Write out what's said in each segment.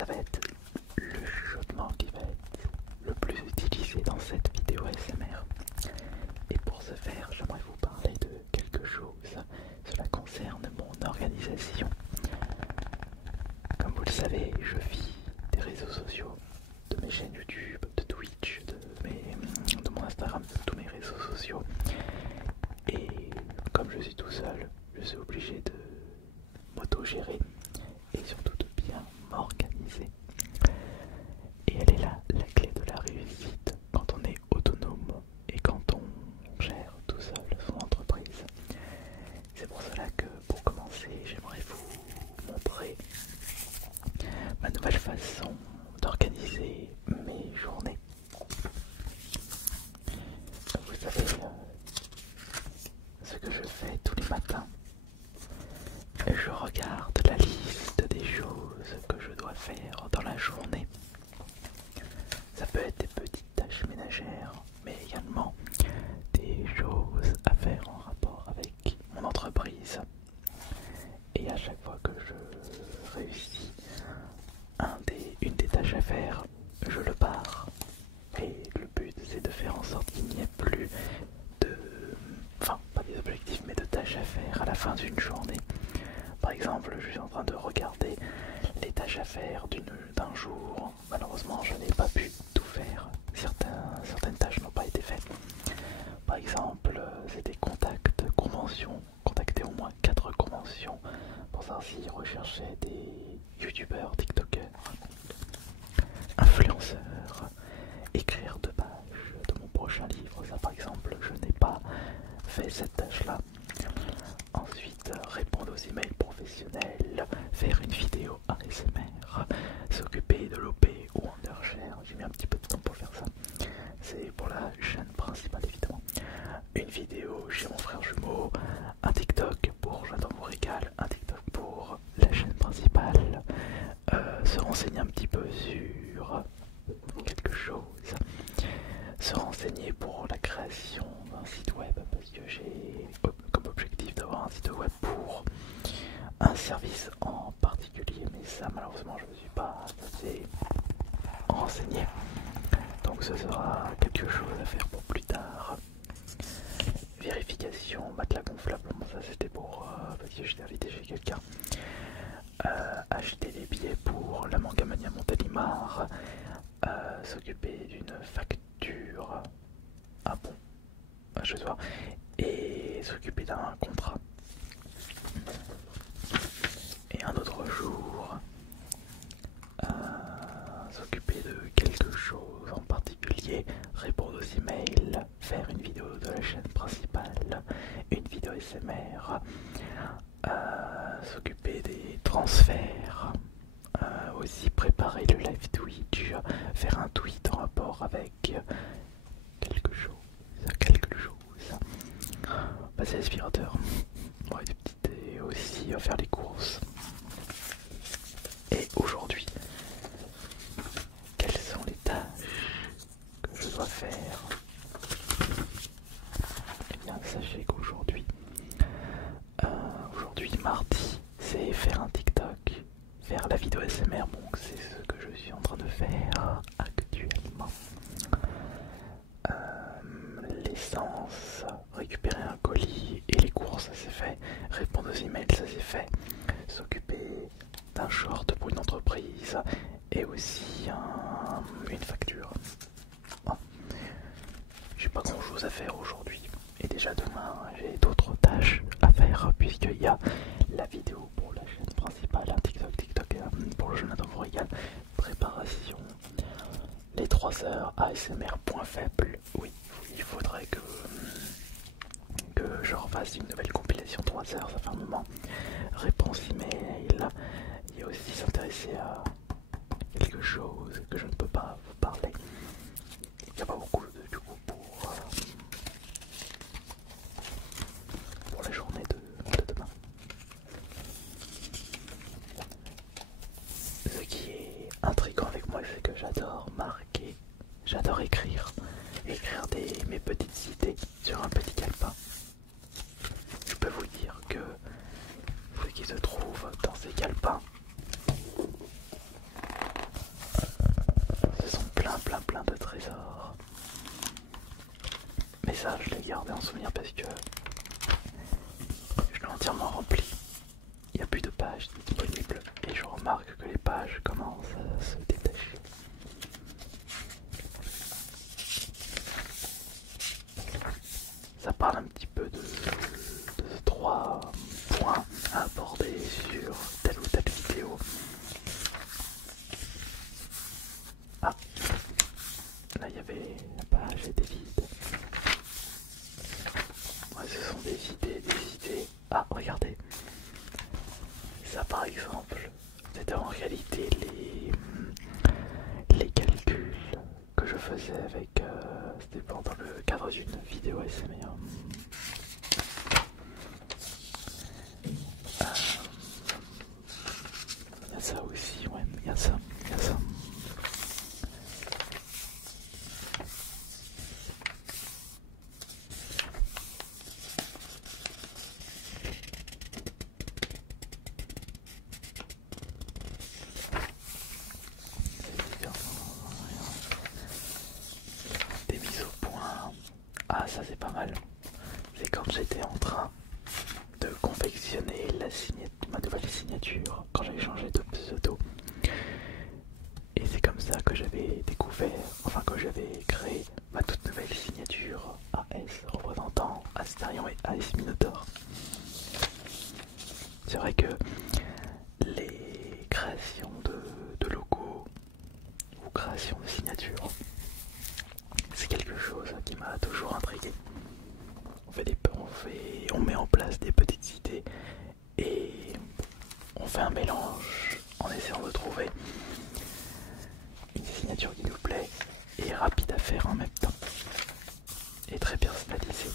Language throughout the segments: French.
ça va être le chuchotement qui va être le plus utilisé dans cette vidéo ASMR. Et pour ce faire, j'aimerais vous parler de quelque chose. Cela concerne mon organisation. Comme vous le savez, je vis des réseaux sociaux, de mes chaînes YouTube, de Twitch, de mon Instagram, de tous mes réseaux sociaux. Et comme je suis tout seul, je suis obligé de m'auto-gérer et surtout de bien m'organiser. Et elle est là, la clé de la réussite, quand on est autonome et quand on gère tout seul son entreprise. C'est pour cela que, pour commencer, j'aimerais vous montrer ma nouvelle façon d'organiser mes journées. Vous savez, ce que je fais tous les matins, je regarde la liste des choses que je dois faire dans la journée. Ça peut être des petites tâches ménagères, mais également des choses à faire en rapport avec mon entreprise. Et à chaque fois que je réussis une des tâches à faire, je le pars. Et le but, c'est de faire en sorte qu'il n'y ait plus de... Enfin, pas des objectifs, mais de tâches à faire à la fin d'une journée. Par exemple, je suis en train de regarder les tâches à faire d'un jour. Malheureusement, je n'ai pas pu tout faire. Certaines tâches n'ont pas été faites. Par exemple, c'est des contacts, conventions. Contacter au moins 4 conventions pour ainsi rechercher des youtubeurs, tiktokers, influenceurs, écrire 2 pages de mon prochain livre. Ça, par exemple, je n'ai pas fait cette tâche-là. Ensuite, répondre aux emails professionnels, faire une vidéo ASMR, s'occuper de l'OP ou Undershare. J'ai mis un petit peu de temps pour faire ça. C'est pour la chaîne principale évidemment. Une vidéo chez mon frère jumeau, un TikTok pour J'adore vous régale, un TikTok pour la chaîne principale, se renseigner un petit peu sur quelque chose, se renseigner pour la création d'un site web parce que j'ai comme objectif d'avoir un site web pour un service en particulier, mais ça malheureusement je ne me suis pas assez renseigné, donc ce sera quelque chose à faire pour plus tard. Vérification, matelas gonflable, bon, ça c'était pour parce que j'étais invité chez quelqu'un. Acheter des billets pour la Mangamania Montélimar, s'occuper d'une facture, ah bon, je dois, et s'occuper d'un contrat. Et un autre jour, s'occuper de quelque chose en particulier, répondre aux emails, faire une vidéo de la chaîne principale, une vidéo SMR, s'occuper des transferts, aussi préparer le live Twitch, faire un tweet en rapport avec quelque chose, passer l'aspirateur, ouais, et aussi faire les courses. Et aujourd'hui, quelles sont les tâches que je dois faire? Eh bien, sachez qu'aujourd'hui, mardi, c'est faire un TikTok, faire la vidéo SMR, bon, c'est ce que je suis en train de faire actuellement. L'essence, récupérer un colis et les courses, ça c'est fait. Répondre aux emails, ça c'est fait. S'occuper d'un short pour une entreprise et aussi une facture. Bon. J'ai pas grand chose à faire aujourd'hui. Et déjà demain, j'ai d'autres tâches à faire puisqu'il y a la vidéo pour la chaîne principale, un TikTok pour le Jonathan vous régale, préparation, les 3 heures ASMR point faible. Oui, il faudrait que je refasse une nouvelle compilation 3 heures, ça fait un moment. Réponse email, il y a aussi s'intéresser à quelque chose que je ne peux pas vous parler. Il n'y a pas beaucoup du coup pour la journée de demain. Ce qui est intriguant avec moi, c'est que j'adore marquer, j'adore écrire mes petites idées sur un petit calepin. Je peux vous dire que ce qui se trouve dans ces calepins garder en souvenir parce que je l'ai entièrement rempli. Il n'y a plus de pages disponibles et je remarque que les pages commencent à se détacher. Ça parle un petit peu de 3 points à aborder sur telle ou telle vidéo. Ah, là il y avait la page était vide. Ouais, ce sont des idées. Ah, regardez. Ça par exemple, c'était en réalité les calculs que je faisais avec... c'était pendant le cadre d'une vidéo ASMR. Il y a ça aussi, ouais, il y a ça. Des mises au point. Ah, ça c'est pas mal. C'est quand j'étais en train de confectionner ma nouvelle signature, quand j'avais changé de pseudo. Et c'est comme ça que j'avais découvert, enfin que j'avais créé ma toute nouvelle signature AS représentant Astarion et AS Minotaur. C'est vrai que les créations de logos ou créations de signatures, c'est quelque chose qui m'a toujours intrigué. On met en place des petites idées et on fait un mélange en essayant de trouver une signature qui nous plaît et rapide à faire en même temps et très personnalisée.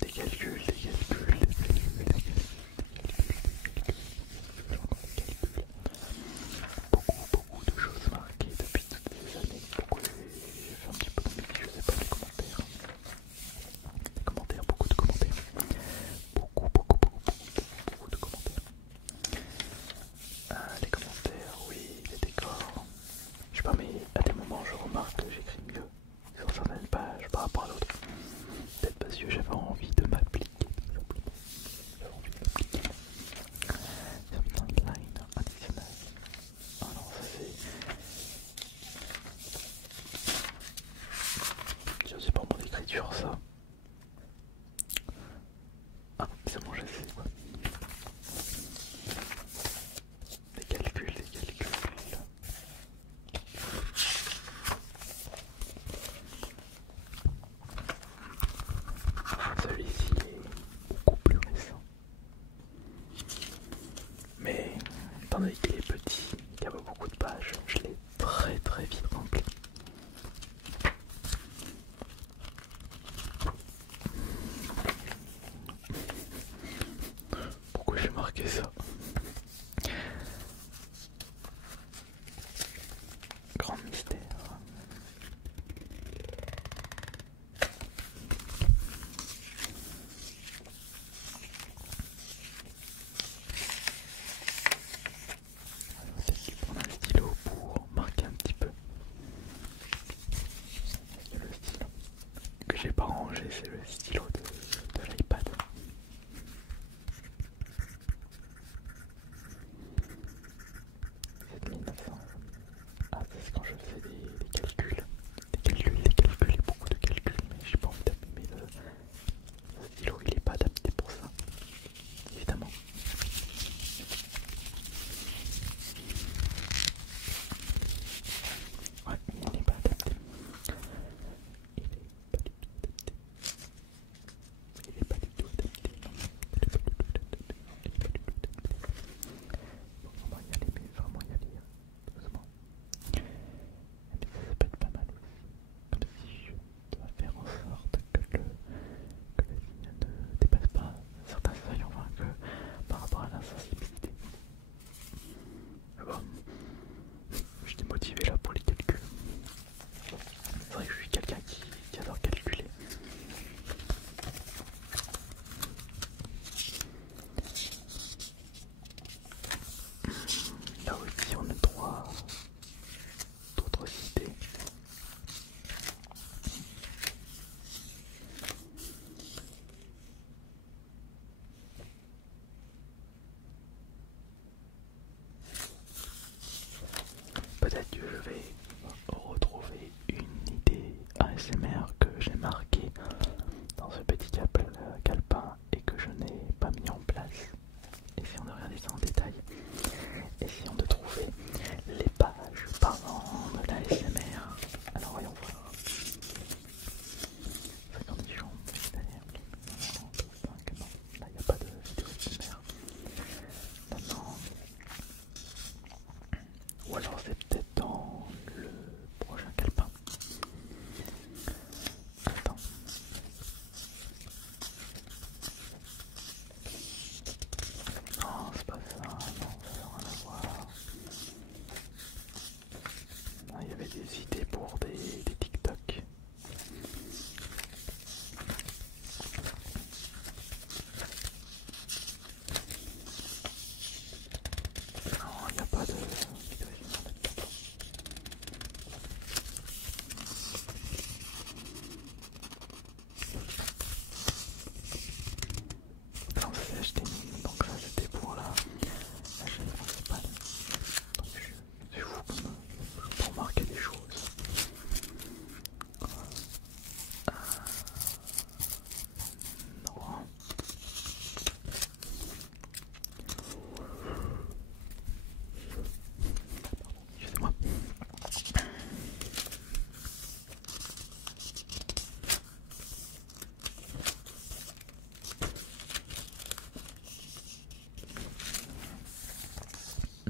Des calculs. Beaucoup de choses marquées depuis toutes ces années. J'ai fait un petit peu de je sais pas, les commentaires. Beaucoup de commentaires. Beaucoup de commentaires. Les commentaires, oui, les décors. Je sais pas, mais à des moments je remarque que j'écris mieux sur certaines pages par rapport à d'autres. Peut-être parce que j'avais envie de m'appliquer, tout simplement. J'avais envie de m'appliquer. Certaines lines additionnelles. Ah non, ça c'est pas mon écriture, ça. Ah, c'est bon, je sais quoi. Des calculs. Celui-ci est beaucoup plus récent. Mais étant donné qu'il est petit, qu'il y a pas beaucoup de pages, je l'ai très vite rempli. Pourquoi j'ai marqué ça? Grand mystère. C'est prendre un stylo pour marquer un petit peu. Le stylo que j'ai pas rangé, c'est le stylo de l'iPad. acheté une, donc ça c'était pour la chaîne principale. Donc c'est fou comme je peux remarquer des choses. Non. Excusez-moi.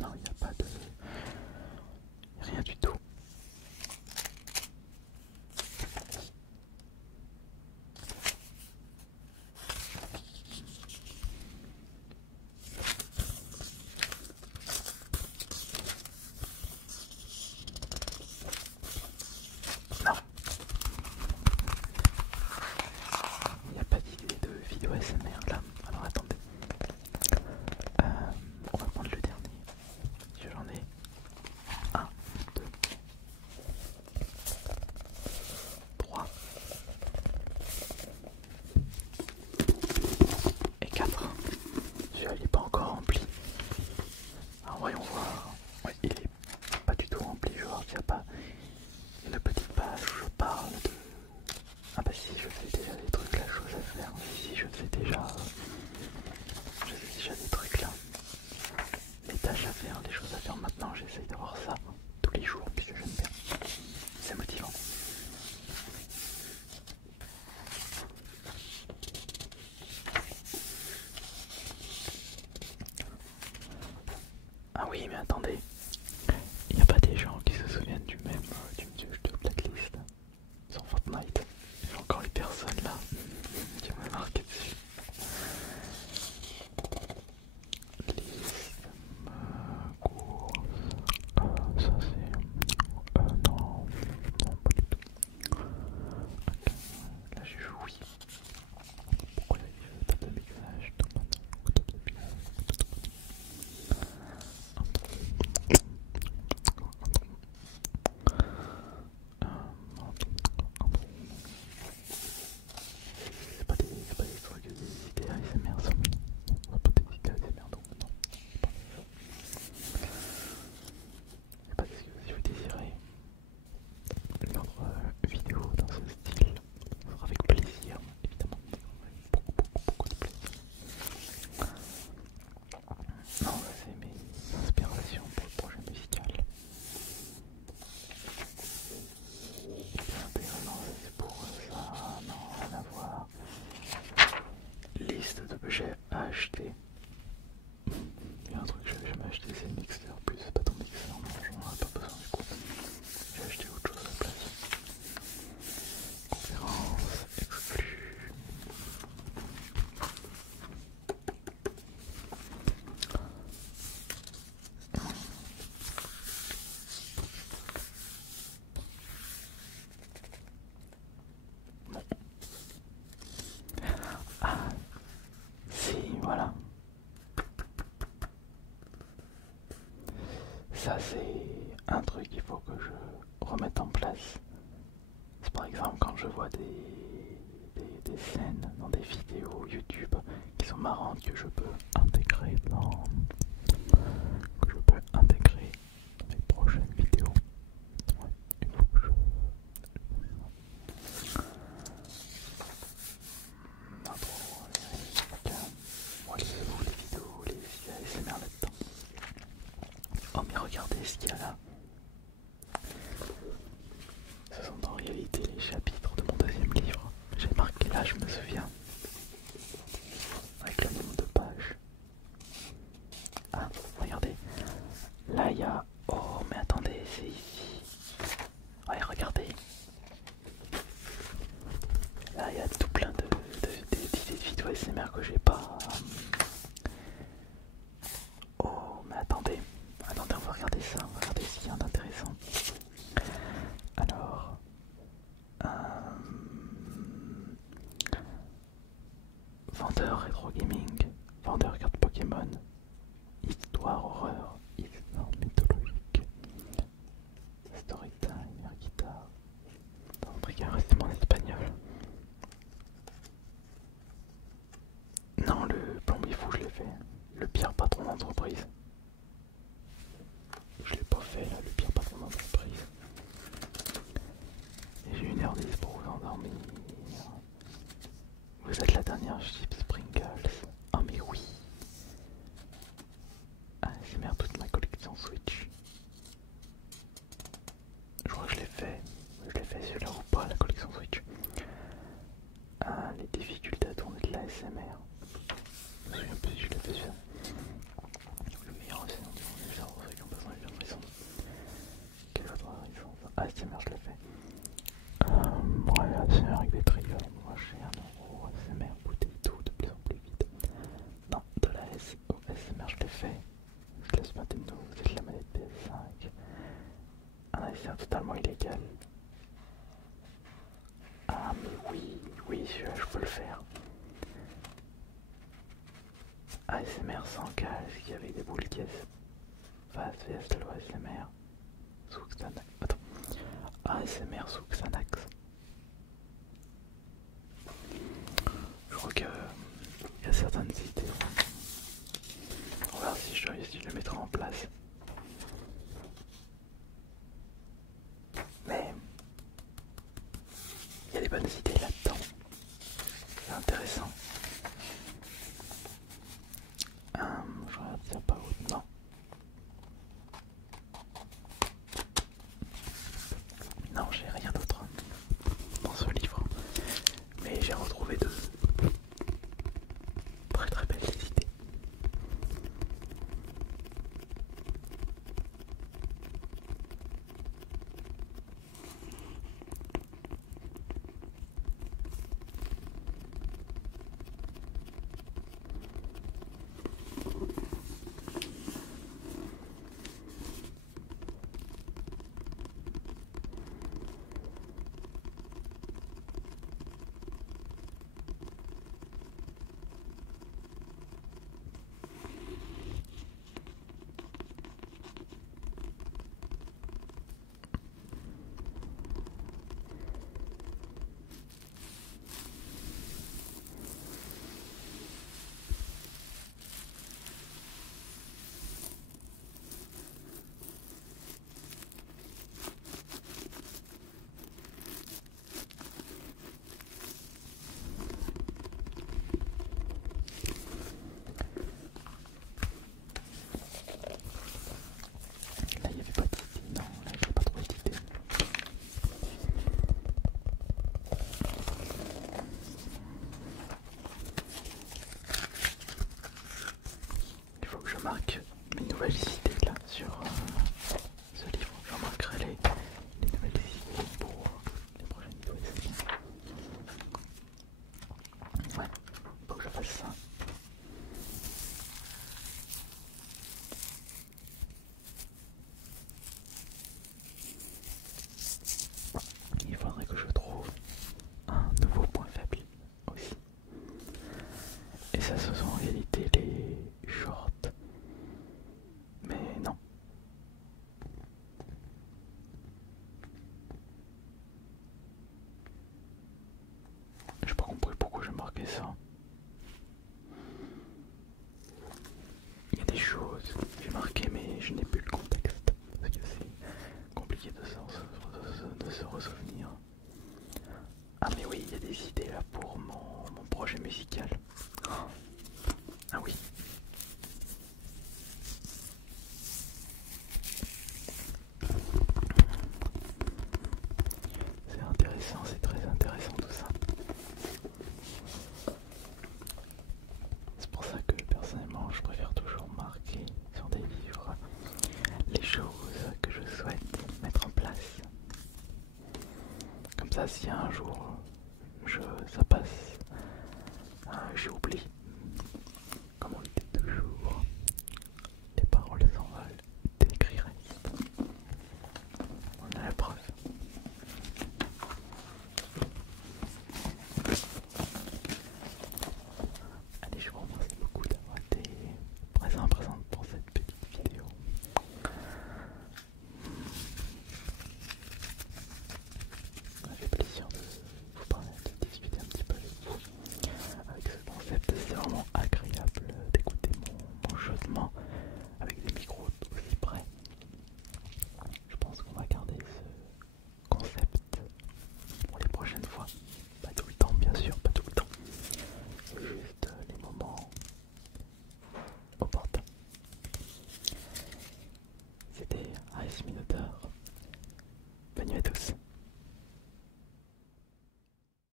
Non, il n'y a pas de... rien du tout. Non. Il n'y a pas d'idée de vidéo ASMR là. Alors attendez. On va prendre le dernier. J'en ai 1, 2, 3 et 4. Celui-là il n'est pas encore rempli. Alors voyons voir. Ouais, il est pas du tout rempli. Je vais voir s'il n'y a pas une petite page où je parle de... Ah bah si, je fais déjà des trucs là, choses à faire. Si, je fais déjà des trucs là. Les tâches à faire, les choses à faire maintenant, j'essaye d'avoir ça tous les jours puisque j'aime bien. C'est motivant. Ah oui, mais attendez, il n'y a pas des gens qui se souviennent du même du jeu de Blacklist sur Fortnite. Il y a encore les personnes là qui m'ont marqué dessus. Liste, course, ça c'est... non, non pas du tout. Okay. Là je joue oui. Pourquoi il y a une table de mixage, c'est pas des trucs, des idées ASMR ça. C'est pas des idées ASMR donc non. C'est pas si vous désirez une autre vidéo dans ce style, ce sera avec plaisir évidemment. Beaucoup de plaisir. Non, c'est mes inspirations pour le projet musical. Non, c'est pour ça, non, rien à voir. Liste d'objets à acheter. Il y a un truc que j'avais jamais acheté, c'est le mixeur. En plus, c'est pas ton mixeur, non, j'en ai pas besoin du coup. J'ai acheté autre chose à la place. Conférence, exclu. Bon. Ah, si, voilà. Ça, c'est un truc qu'il faut que je remette en place. C'est par exemple quand je vois des scènes dans des vidéos YouTube qui sont marrantes que je peux intégrer dans mes prochaines vidéos. Ouais, il faut que je... Pas trop les vidéos, les ASMR là-dedans. Oh mais regardez ce qu'il y a là. Ce sont en réalité les chapitres de mon deuxième livre. J'ai marqué là, je me souviens. Avec le nombre de pages. Ah, regardez. Là, il y a... Oh, mais attendez, c'est ici. Ouais, regardez. Là, il y a tout plein d'idées de vidéos ASMR que j'ai pas... Oh, mais attendez. Attendez, on va regarder ça. On va regarder s'il y a d'intéressant. Alors... Vendeur rétro gaming, vendeur carte Pokémon, histoire horreur, histoire mythologique, storytime, air guitare. Dans le truc reste en espagnol. Non, le plombier fou le pire patron d'entreprise. Je l'ai pas fait là, le pire patron d'entreprise. Et j'ai 1h10 pour vous endormir. Vous êtes la dernière chip Sprinkles. Oh mais oui. Ah, j'ai mis toute ma collection Switch. Je crois que je l'ai fait. Je l'ai fait celui-là ou pas, la collection Switch. Ah, les difficultés à tourner de la SMR. Je me souviens plus si je l'ai fait celui-là. Le meilleur c'est dans le genre avec un besoin de frisson. Quel autre frisson? Ah, SMR, je l'ai fait. Ouais, ASMR avec des triggers. Moi, j'ai 1€. ASMR, bouteille tout de plus en plus vite. Non, de la SMR, je l'ai fait. Je laisse Nintendo, c'est de la manette PS5. Un ASMR totalement illégal. Ah, mais oui, oui, celui-là, je peux le faire. ASMR sans casque avec des boules caisses. Face vs de l'ASMR. Sous Xanax. Attends. ASMR sous Xanax. Je crois qu'il y a certaines idées. On va voir si je le mettrai en place. Mais il y a des bonnes idées là-dedans. C'est intéressant. Je regarde s'il n'y a pas autre. Non. Non, j'ai rien d'autre dans ce livre. Mais j'ai retrouvé de très belles idées. Là, il n'y avait pas d'idée. Non, là, j'ai pas trouvé d'idée. Il faut que je marque mes nouvelles idées là sur ce livre. Je marquerai les nouvelles idées pour les prochaines vidéos. Ouais, faut que je fasse ça. Il faudrait que je trouve un nouveau point faible aussi. Et ça, ce sont en réalité les shorts. Mais non. J'ai pas compris pourquoi j'ai marqué ça. Il y a des choses que j'ai marquées mais je n'ai plus le contexte. Parce que c'est compliqué de se ressouvenir. Ah mais oui, il y a des idées là pour mon projet musical. Ah oui. C'est intéressant, c'est très intéressant tout ça. C'est pour ça que personnellement je préfère toujours marquer sur des livres les choses que je souhaite mettre en place. Comme ça si un jour